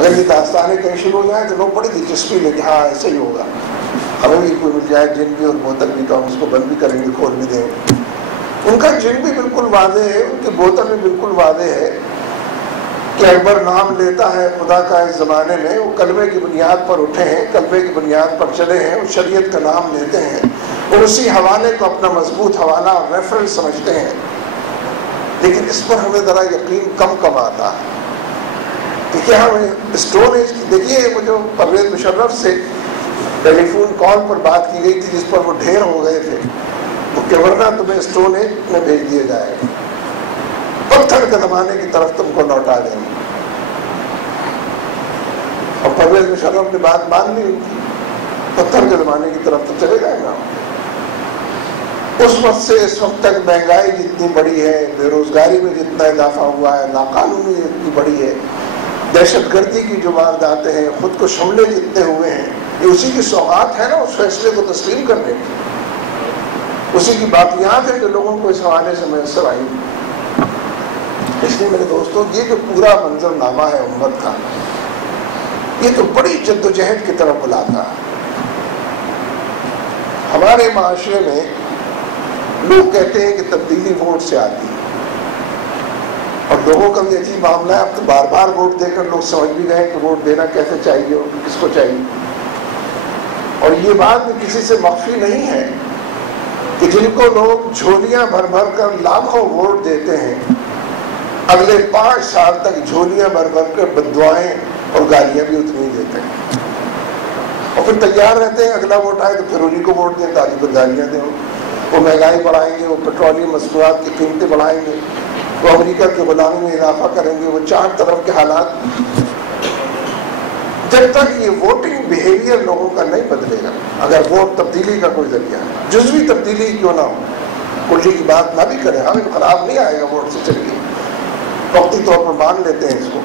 اگر یہ داستانیں کہیں شروع ہو جائیں تو لوگ بڑی دلچسپی لیں کہ ہاں ایسے ہی ہوگا، ہمیں بھی کوئی مل جائے جن بھی اور بوتل بھی تو ہم اس کو بند بھی کریں گے، کھول بھی دیں گے۔ ان کا جن بھی بالکل واضح ہے، ان کی بوتل بھی بالکل واضح ہے کہ اکبر نام لیتا ہے خدا کا اس زمانے میں، وہ کلمے کی بنیاد پر اٹھے ہیں، کلمے کی بنیاد پر چلے ہیں، وہ شریعت کا نام لیتے ہیں اور اسی حوالے کو اپنا مضبوط حوالہ اور ریفرنس سمجھتے ہیں۔ لیکن اس پر ہمیں ذرا یقین کم آتا ہے کہ کیا ہمیں اسٹون ایج کی، دیکھیے وہ جو پرویز مشرف سے ٹیلی فون کال پر بات کی گئی تھی جس پر وہ ڈھیر ہو گئے تھے، وہ کہ ورنہ تمہیں اسٹون ایج میں بھیج دیا جائے گا، پتھر کے زمانے کی طرف تم کو لوٹا دیں گے۔ اور پرویز مشرف نے بات مان لی، پتھر کے زمانے کی طرف تو چلے جائے گا۔ اس وقت سے اس وقت تک مہنگائی جتنی بڑی ہے، بے روزگاری میں جتنا اضافہ ہوا ہے، ناقانونی جتنی بڑی ہے، دہشت گردی کی جو وارداتیں ہیں، خود کو حملے جتنے ہوئے ہیں، یہ اسی کی سوغات ہے نا اس فیصلے کو تسلیم کرنے کی، اسی کی باقیات ہے جو لوگوں کو اس حوالے سے میسر آئی۔ اس لیے میرے دوستوں یہ جو پورا منظر نامہ ہے امت کا، یہ تو بڑی جدوجہد کی طرف بلاتا ہے۔ ہمارے معاشرے میں لوگ کہتے ہیں کہ تبدیلی ووٹ سے آتی ہے، اور لوگوں کا بھی عجیب معاملہ ہے، اب تو بار بار ووٹ دے کر لوگ سمجھ بھی گئے کہ ووٹ دینا کیسے چاہیے اور کس کو چاہیے۔ اور یہ بات بھی کسی سے مخفی نہیں ہے کہ جن کو لوگ جھولیاں بھر بھر کر لاکھوں ووٹ دیتے ہیں، اگلے 5 سال تک جھولیاں بھر بھر کر بددعائیں اور گالیاں بھی اتنی دیتے ہیں، اور پھر تیار رہتے ہیں اگلا ووٹ آئے تو پھر انہیں کو ووٹ دیں تاکہ پھر گالیاں دیں۔ وہ مہنگائی بڑھائیں گے، وہ پیٹرولیم مصنوعات کی قیمتیں بڑھائیں گے، وہ امریکہ کی غلامی میں اضافہ کریں گے، وہ 4 طرف کے حالات۔ جب تک یہ ووٹنگ بیہیویئر لوگوں کا نہیں بدلے گا، اگر ووٹ تبدیلی کا کوئی ذریعہ ہے، جزوی تبدیلی کیوں نہ ہو، کلی کی بات نہ بھی کریں، ہمیں خراب نہیں آئے گا ووٹ سے، چلیے وقتی طور پر مان لیتے ہیں اس کو،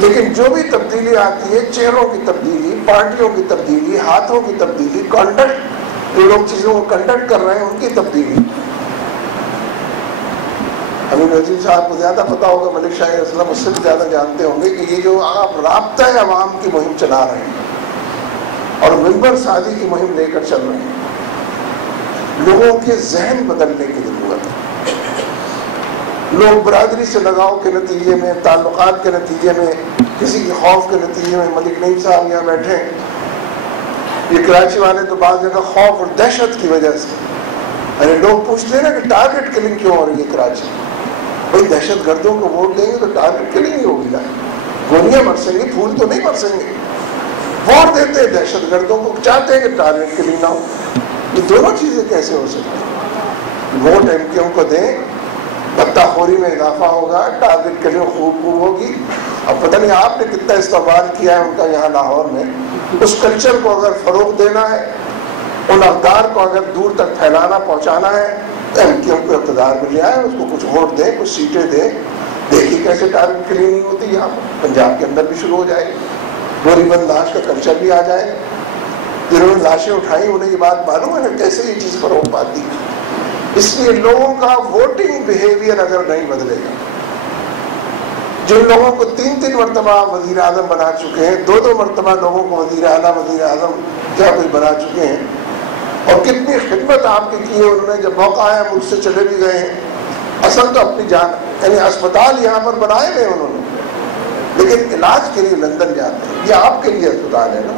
لیکن جو بھی تبدیلی آتی ہے، چہروں کی تبدیلی، پارٹیوں کی تبدیلی، ہاتھوں کی تبدیلی، کنڈکٹ، جو لوگ چیزوں کو کنڈکٹ کر رہے ہیں ان کی تبدیلی۔ امین عزیز صاحب کو زیادہ پتا ہوگا، ملک شاہ اسلم اس سے بھی زیادہ جانتے ہوں گے کہ یہ جو آپ رابطہ عوام کی مہم چلا رہے ہیں اور منبر سازی کی مہم لے کر چل رہے ہیں، لوگوں کے ذہن بدلنے کی ضرورت ہے۔ لوگ برادری سے لگاؤ کے نتیجے میں، تعلقات کے نتیجے میں، کسی کے خوف کے نتیجے میں، ملک نعیم صاحب یہاں بیٹھے ہیں، یہ کراچی والے تو بعض جگہ خوف اور دہشت کی وجہ سے، یعنی لوگ پوچھتے ہیں نا کہ ٹارگٹ کلنگ کیوں ہو رہی ہے کراچی، بھائی دہشت گردوں کو ووٹ دیں گے تو ٹارگٹ کلنگ ہی ہوگی نا، گولیاں برسیں گی، پھول تو نہیں برسیں گے۔ ووٹ دیتے ہیں دہشت گردوں کو، چاہتے ہیں کہ ٹارگٹ کلنگ نہ ہو۔ یہ دونوں چیزیں کیسے ہو سکتی؟ ووٹ ایم کیو کو دیں، بتہ خوری میں اضافہ ہوگا، ٹارگٹ کلنگ خوب ہوگی۔ اب پتہ نہیں آپ نے کتنا استعمال کیا ہے ان کا یہاں لاہور میں، اس کلچر کو اگر فروغ دینا ہے، ان اقدار کو اگر دور تک پھیلانا پہنچانا ہے تو ایم کیو کو اقتدار میں لے آئے، اس کو کچھ ووٹ دیں، کچھ سیٹیں دیں۔ دیکھیے کیسے ٹارگٹ کلنگ نہیں ہوتی، یہاں پنجاب کے اندر بھی شروع ہو جائے گی، گولی بند لاش کا کلچر بھی آ جائے۔ جنہوں نے لاشیں اٹھائی انہیں یہ بات معلوم ہے نا کیسے یہ چیز فروغ پاتی۔ اس لیے لوگوں کا ووٹنگ بیہیویئر اگر نہیں بدلے گا، جن لوگوں کو 3 مرتبہ وزیر اعظم بنا چکے ہیں، 2 مرتبہ لوگوں کو وزیر اعلیٰ، وزیر اعظم کیا کچھ بنا چکے ہیں، اور کتنی خدمت آپ کی کی ہے انہوں نے، جب موقع آیا ملک سے چلے بھی گئے ہیں، اصل تو اپنی جان، یعنی اسپتال یہاں پر بنائے ہوئے انہوں نے، لیکن علاج کے لیے لندن جاتے ہیں۔ یہ آپ کے لیے اسپتال ہے نا،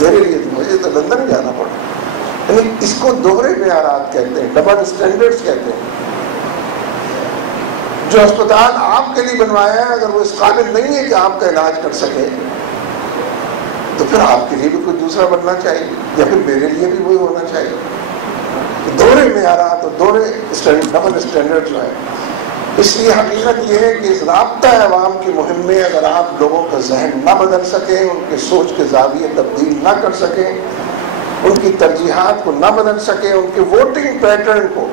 میرے لیے تو مجھے تو لندن جانا پڑا۔ یعنی اس کو دوہرے معیارات کہتے ہیں، ڈبل اسٹینڈرڈز کہتے ہیں۔ جو اسپتال آپ کے لیے بنوایا ہے اگر وہ اس قابل نہیں ہے کہ آپ کا علاج کر سکے تو پھر آپ کے لیے بھی کوئی دوسرا بننا چاہیے، یا پھر میرے لیے بھی وہی ہونا چاہیے۔ دوہرے معیارات اور دوہرے ڈبل اسٹینڈرڈ جو ہے، اس لیے حقیقت یہ ہے کہ اس رابطہ عوام کی مہم میں اگر آپ لوگوں کا ذہن نہ بدل سکیں، ان کے سوچ کے زاویے تبدیل نہ کر سکیں، ان کی ترجیحات کو نہ بدل سکیں، ان کے ووٹنگ پیٹرن کو،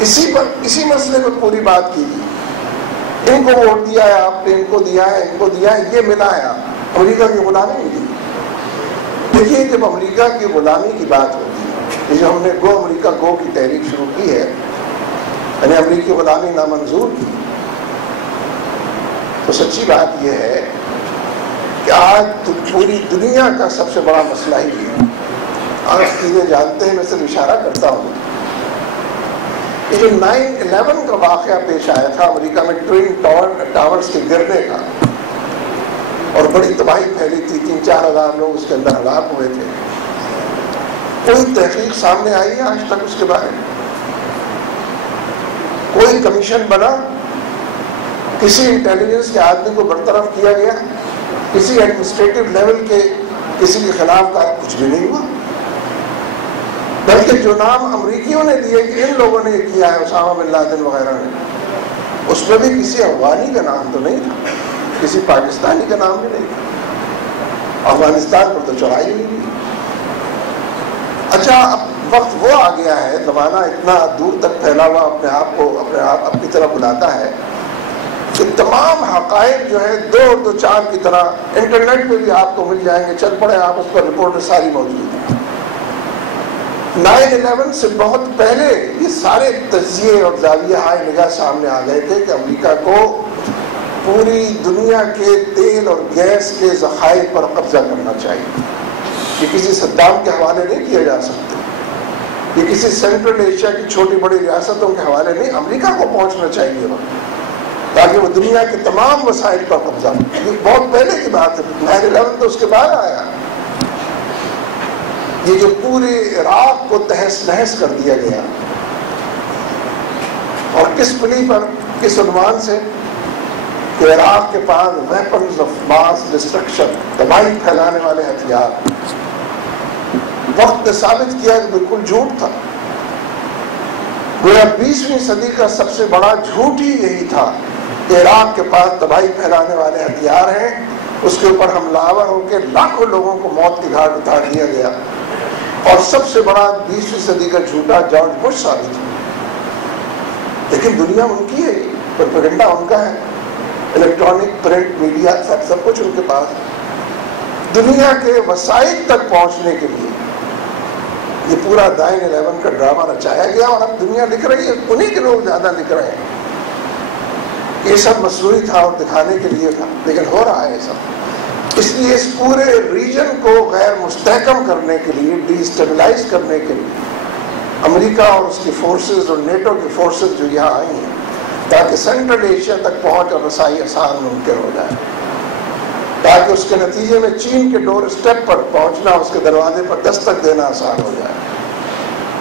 اسی مسئلے پر پوری بات کیجیے، ان کو ووٹ دیا ہے آپ نے، ان کو دیا ہے، ان کو دیا ہے، یہ ملا ہے آپ، امریکہ کی غلامی ملی۔ دیکھیے جب امریکہ کی غلامی کی بات ہوتی ہے، یہ جو ہم نے گو امریکہ گو کی تحریک شروع کی ہے، یعنی امریکی غلامی نامنظور کی، تو سچی بات یہ ہے کہ آج تو پوری دنیا کا سب سے بڑا مسئلہ ہی ہے. آپ چیزیں جانتے ہیں، میں صرف اشارہ کرتا ہوں. یہ جو 9/11 کا واقعہ پیش آیا تھا امریکہ میں، ٹوئن ٹاورز کے گرنے کا، اور بڑی تباہی پھیلی تھی، 3-4 ہزار لوگ اس کے اندر ہلاک ہوئے تھے. کوئی تحقیق سامنے آئی ہے آج تک اس کے بارے میں؟ کوئی کمیشن بنا؟ کسی انٹیلیجنس کے آدمی کو برطرف کیا گیا؟ کسی ایڈمنسٹریٹو لیول کے کسی کے خلاف کا کچھ بھی نہیں ہوا؟ بلکہ جو نام امریکیوں نے دیے کہ ان لوگوں نے یہ کیا ہے، اسامہ بن لادن وغیرہ نے، اس میں بھی کسی افغانی کا نام تو نہیں تھا، کسی پاکستانی کا نام بھی نہیں تھا. افغانستان پر تو چڑھائی ہوئی نہیں. اچھا، اب وقت وہ آ گیا ہے، زمانہ اتنا دور تک پھیلا ہوا اپنے آپ کی طرف بلاتا ہے کہ تمام حقائق جو ہے 2 اور 2 4 کی طرح انٹرنیٹ پہ بھی آپ کو مل جائیں گے، چل پڑے آپ اس پر، رپورٹ ساری موجود ہے. 9/11 سے بہت پہلے یہ سارے تجزیے اور زاویہ ہائے نگاہ سامنے آ گئے تھے کہ امریکہ کو پوری دنیا کے تیل اور گیس کے ذخائر پر قبضہ کرنا چاہیے. یہ کسی صدام کے حوالے نہیں کیا جا سکتا، یہ کسی سینٹرل ایشیا کی چھوٹی بڑی ریاستوں کے حوالے نہیں، امریکہ کو پہنچنا چاہیے وقت، تاکہ وہ دنیا کے تمام وسائل پر قبضہ کرے. یہ بہت پہلے کی بات ہے، 9/11 تو اس کے بعد آیا. یہ جو پورے عراق کو تہس نہس کر دیا گیا، اور کس پلی پر، کس عنوان سے؟ کہ عراق کے پاس ویپنز آف ماس ڈسٹرکشن، تباہی پھیلانے والے ہتھیار. وقت نے ثابت کیا کہ بالکل جھوٹ تھا. گویا 20ویں صدی کا سب سے بڑا جھوٹ ہی یہی تھا کہ عراق کے پاس تباہی پھیلانے والے ہتھیار ہیں، اس کے اوپر حملہ آور ہو کے لاکھوں لوگوں کو موت کے گھاٹ اتار دیا گیا. اور سب سے بڑا 20ویں صدی کا جھوٹا جارج بش ثابت ہوا. لیکن دنیا ان کی ہے، پروپیگنڈا ان کا ہے، الیکٹرانک پرنٹ میڈیا سب کچھ ان کے پاس. دنیا کے وسائل تک پہنچنے کے لیے یہ پورا 9/11 کا ڈرامہ رچایا گیا، اور اب دنیا لکھ رہی ہے، انہی کے لوگ زیادہ لکھ رہے ہیں. یہ سب مصنوعی تھا اور دکھانے کے لیے تھا، لیکن ہو رہا ہے یہ سب. اس لیے اس پورے ریجن کو غیر مستحکم کرنے کے لیے، ڈی اسٹیبلائز کرنے کے لیے، امریکہ اور اس کی فورسز اور نیٹو کی فورسز جو یہاں آئی ہیں، تاکہ سینٹرل ایشیا تک پہنچ اور رسائی آسان ممکن ہو جائے، تاکہ اس کے نتیجے میں چین کے ڈور اسٹیپ پر پہنچنا، اس کے دروازے پر دستک دینا آسان ہو جائے،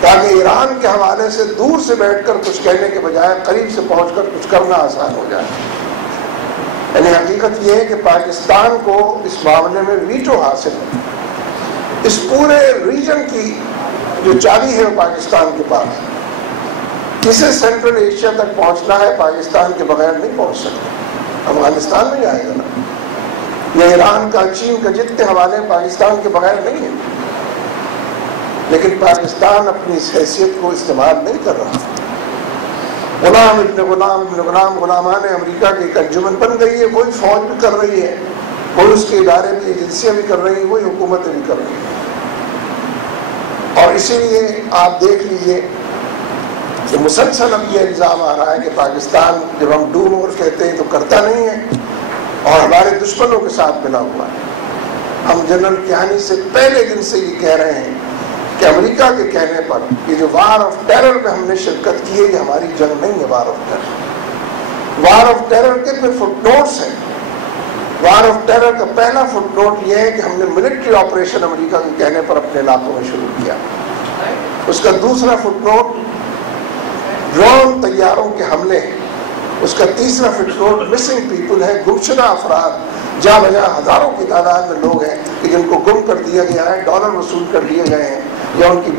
تاکہ ایران کے حوالے سے دور سے بیٹھ کر کچھ کہنے کے بجائے قریب سے پہنچ کر کچھ کرنا آسان ہو جائے. یعنی حقیقت یہ ہے کہ پاکستان کو اس معاملے میں ویٹو حاصل ہے. اس پورے ریجن کی جو چابی ہے وہ پاکستان کے پاس. کسے سینٹرل ایشیا تک پہنچنا ہے، پاکستان کے بغیر نہیں پہنچ سکتا. افغانستان میں جائے گا نا، یا ایران کا، چین کا، جتنے حوالے پاکستان کے بغیر نہیں ہیں. لیکن پاکستان اپنی اس حیثیت کو استعمال نہیں کر رہا. غلام ابن غلام ابن غلام، غلامان امریکہ کی ایک انجمن بن گئی ہے. وہی فوج بھی کر رہی ہے، وہی اس کے ادارے بھی، ایجنسیاں بھی کر رہی ہیں، وہی حکومتیں بھی کر رہی ہیں. اور اسی لیے آپ دیکھ لیجئے کہ مسلسل اب یہ الزام آ رہا ہے کہ پاکستان جب ہم ڈو مور کہتے ہیں تو کرتا نہیں ہے، اور ہمارے دشمنوں کے ساتھ ملا ہوا ہے. ہم جنرل کیانی سے پہلے دن سے یہ کہہ رہے ہیں کہ امریکہ کے کہنے پر یہ جو وار آف ٹیرر میں ہم نے شرکت کی ہے، یہ ہماری جنگ نہیں ہے. War of terror, war of terror کے پھر فٹ نوٹس ہیں. وار آف ٹیرر کا پہلا فٹ نوٹ یہ ہے کہ ہم نے ملٹری آپریشن امریکہ کے کہنے پر اپنے علاقوں میں شروع کیا. اس کا دوسرا فٹ نوٹ ڈرون طیاروں کے حملے ہیں. اس کا تیسرا فٹ نوٹ مسنگ پیپل ہے، گمشدہ افراد، جہاں بجا ہزاروں کی تعداد میں لوگ ہیں کہ جن کو گم کر دیا گیا ہے، ڈالر وصول کر لیے گئے ہیں، یا ان کی